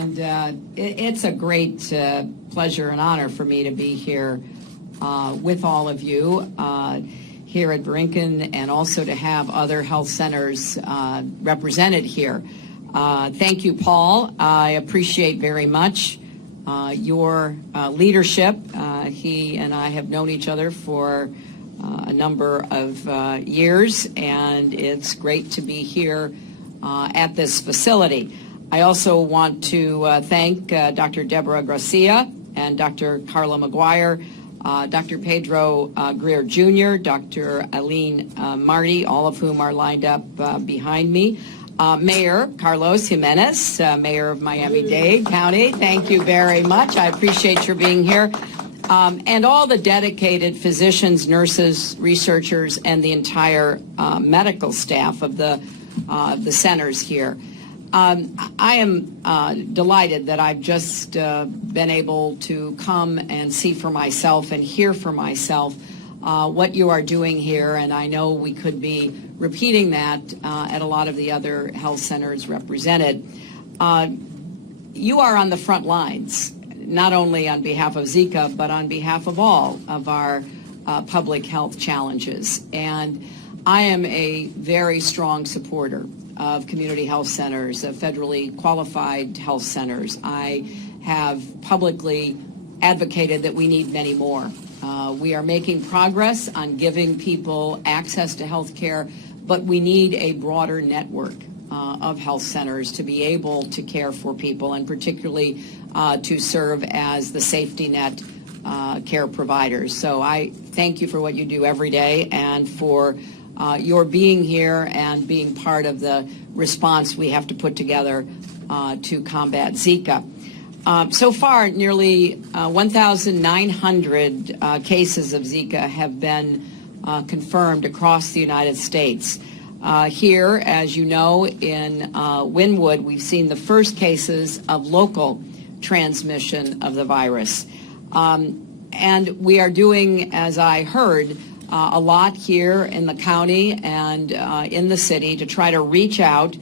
and it's a great pleasure and honor for me to be here with all of you here at Borinquen, and also to have other health centers represented here. Thank you, Paul. I appreciate very much your leadership. He and I have known each other for a number of years, and it's great to be here at this facility. I also want to thank Dr. Deborah Gracia and Dr. Carla McGuire, Dr. Pedro Greer Jr., Dr. Aline Marty, all of whom are lined up behind me. Mayor Carlos Gimenez, Mayor of Miami-Dade County, thank you very much. I appreciate your being here. And all the dedicated physicians, nurses, researchers, and the entire medical staff of the centers here. I am delighted that I've just been able to come and see for myself and hear for myself what you are doing here, and I know we could be repeating that at a lot of the other health centers represented. You are on the front lines, not only on behalf of Zika, but on behalf of all of our public health challenges. And I am a very strong supporter of community health centers, of federally qualified health centers. I have publicly advocated that we need many more. We are making progress on giving people access to health care, but we need a broader network of health centers to be able to care for people, and particularly to serve as the safety net care providers. So I thank you for what you do every day, and for your being here and being part of the response we have to put together to combat Zika. So far, nearly 1,900 cases of Zika have been confirmed across the United States. Here, as you know, in Wynwood, we've seen the first cases of local transmission of the virus. And we are doing, as I heard, a lot here in the county and in the city to try to reach out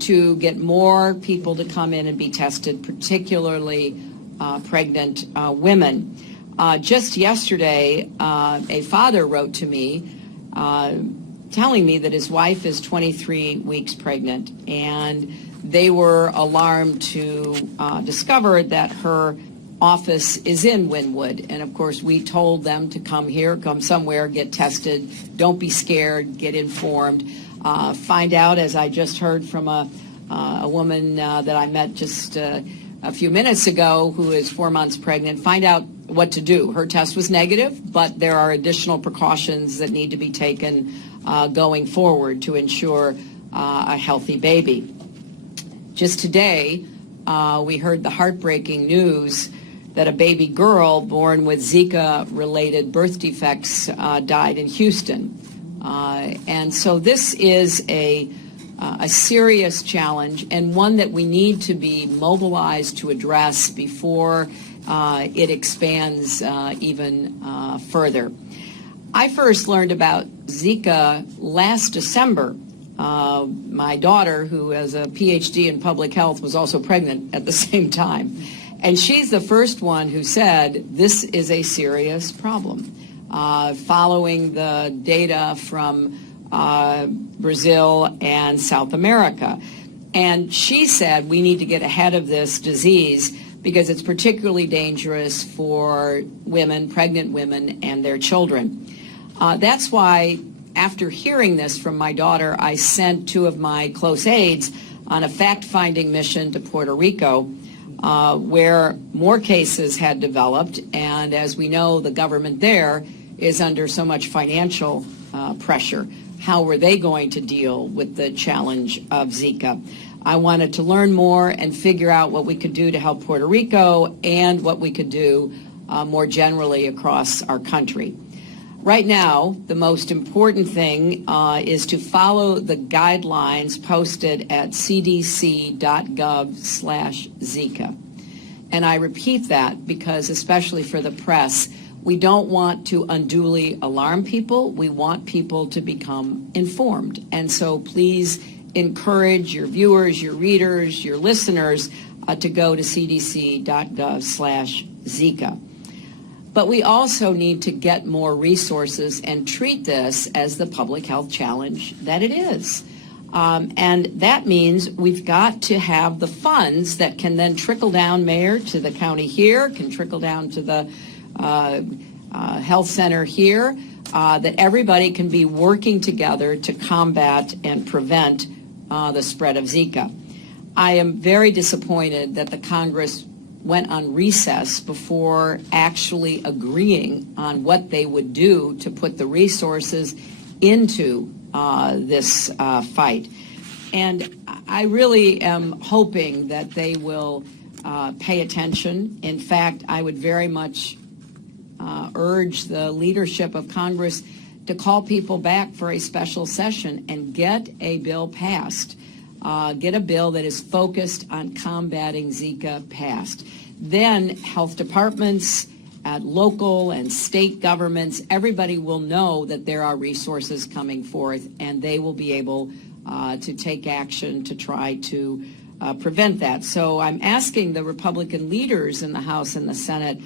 to get more people to come in and be tested, particularly pregnant women. Just yesterday, a father wrote to me telling me that his wife is 23 weeks pregnant, and they were alarmed to discover that her office is in Wynwood. And of course, we told them to come here, come somewhere, get tested, don't be scared, get informed. Find out, as I just heard from a woman that I met just a few minutes ago who is 4 months pregnant, find out what to do. Her test was negative, but there are additional precautions that need to be taken going forward to ensure a healthy baby. Just today, we heard the heartbreaking news that a baby girl born with Zika-related birth defects died in Houston. And so this is a serious challenge, and one that we need to be mobilized to address before it expands even further. I first learned about Zika last December. My daughter, who has a PhD in public health, was also pregnant at the same time. And she's the first one who said, this is a serious problem. Following the data from Brazil and South America. And she said we need to get ahead of this disease because it's particularly dangerous for women, pregnant women, and their children. That's why, after hearing this from my daughter, I sent two of my close aides on a fact-finding mission to Puerto Rico, where more cases had developed. And as we know, the government there is under so much financial pressure. How were they going to deal with the challenge of Zika? I wanted to learn more and figure out what we could do to help Puerto Rico and what we could do more generally across our country. Right now, the most important thing is to follow the guidelines posted at cdc.gov/Zika. And I repeat that because, especially for the press, we don't want to unduly alarm people. We want people to become informed. And so please encourage your viewers, your readers, your listeners to go to cdc.gov/Zika. But we also need to get more resources and treat this as the public health challenge that it is. And that means we've got to have the funds that can then trickle down, Mayor, to the county here, can trickle down to the health center here, that everybody can be working together to combat and prevent the spread of Zika. I am very disappointed that the Congress went on recess before actually agreeing on what they would do to put the resources into this fight. And I really am hoping that they will pay attention. In fact, I would very much urge the leadership of Congress to call people back for a special session and get a bill passed. Get a bill that is focused on combating Zika passed. Then health departments, at local and state governments, everybody will know that there are resources coming forth, and they will be able to take action to try to prevent that. So I'm asking the Republican leaders in the House and the Senate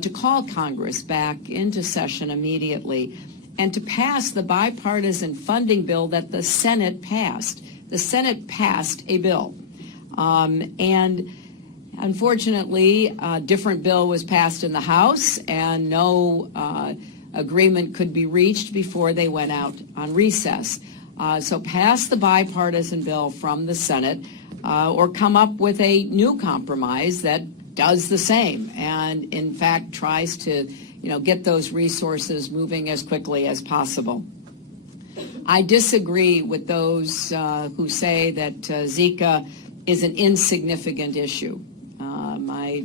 to call Congress back into session immediately and to pass the bipartisan funding bill that the Senate passed. The Senate passed a bill. And unfortunately, a different bill was passed in the House, and no agreement could be reached before they went out on recess. So pass the bipartisan bill from the Senate, or come up with a new compromise that does the same and, in fact, tries to, get those resources moving as quickly as possible. I disagree with those who say that Zika is an insignificant issue. My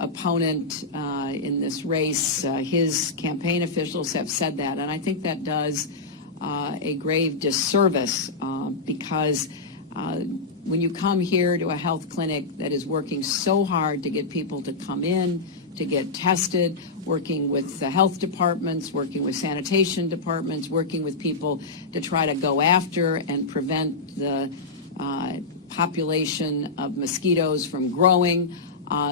opponent in this race, his campaign officials have said that, and I think that does a grave disservice because when you come here to a health clinic that is working so hard to get people to come in, to get tested, working with the health departments, working with sanitation departments, working with people to try to go after and prevent the population of mosquitoes from growing.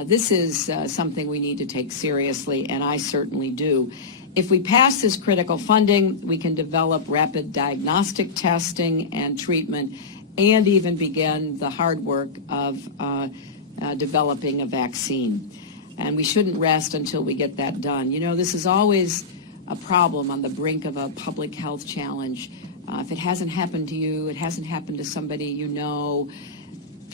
This is something we need to take seriously, and I certainly do. If we pass this critical funding, we can develop rapid diagnostic testing and treatment and even begin the hard work of developing a vaccine. And we shouldn't rest until we get that done. This is always a problem on the brink of a public health challenge. If it hasn't happened to you, it hasn't happened to somebody you know,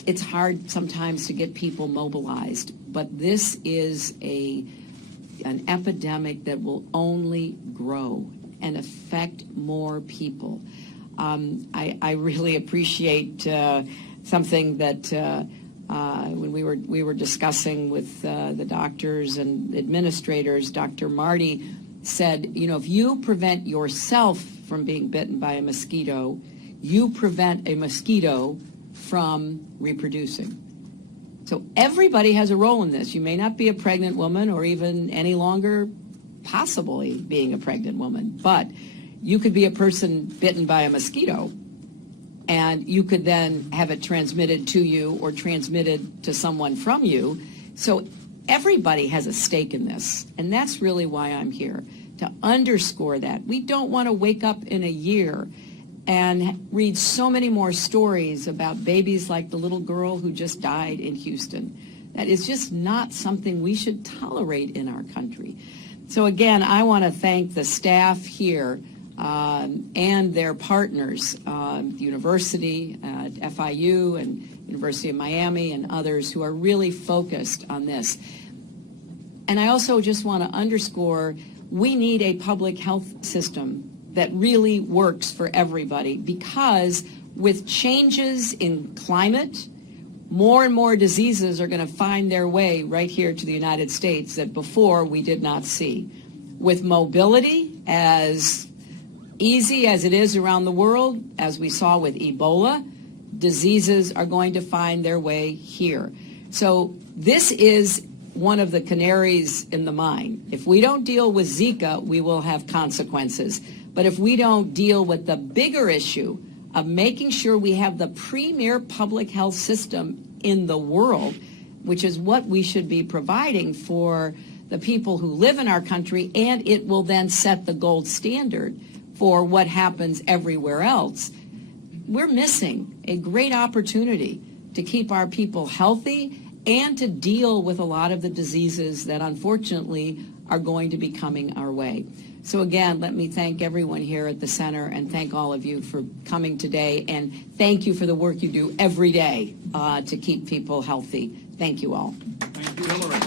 it's hard sometimes to get people mobilized. But this is an epidemic that will only grow and affect more people. I really appreciate something that when we were discussing with the doctors and administrators, Dr. Marty said, if you prevent yourself from being bitten by a mosquito, you prevent a mosquito from reproducing. So everybody has a role in this. You may not be a pregnant woman or even any longer possibly being a pregnant woman, but you could be a person bitten by a mosquito, and you could then have it transmitted to you or transmitted to someone from you. So everybody has a stake in this, and that's really why I'm here, to underscore that. We don't want to wake up in a year and read so many more stories about babies like the little girl who just died in Houston. That is just not something we should tolerate in our country. So again, I want to thank the staff here and their partners, the university, FIU and University of Miami and others who are really focused on this. And I also just want to underscore, we need a public health system that really works for everybody, because with changes in climate, more and more diseases are going to find their way right here to the United States that before we did not see. With mobility, as easy as it is around the world, as we saw with Ebola, diseases are going to find their way here. So this is one of the canaries in the mine. If we don't deal with Zika, we will have consequences. But if we don't deal with the bigger issue of making sure we have the premier public health system in the world, which is what we should be providing for the people who live in our country, and it will then set the gold standard for what happens everywhere else. We're missing a great opportunity to keep our people healthy and to deal with a lot of the diseases that unfortunately are going to be coming our way. So again, let me thank everyone here at the center and thank all of you for coming today, and thank you for the work you do every day to keep people healthy. Thank you all. Thank you, Hillary.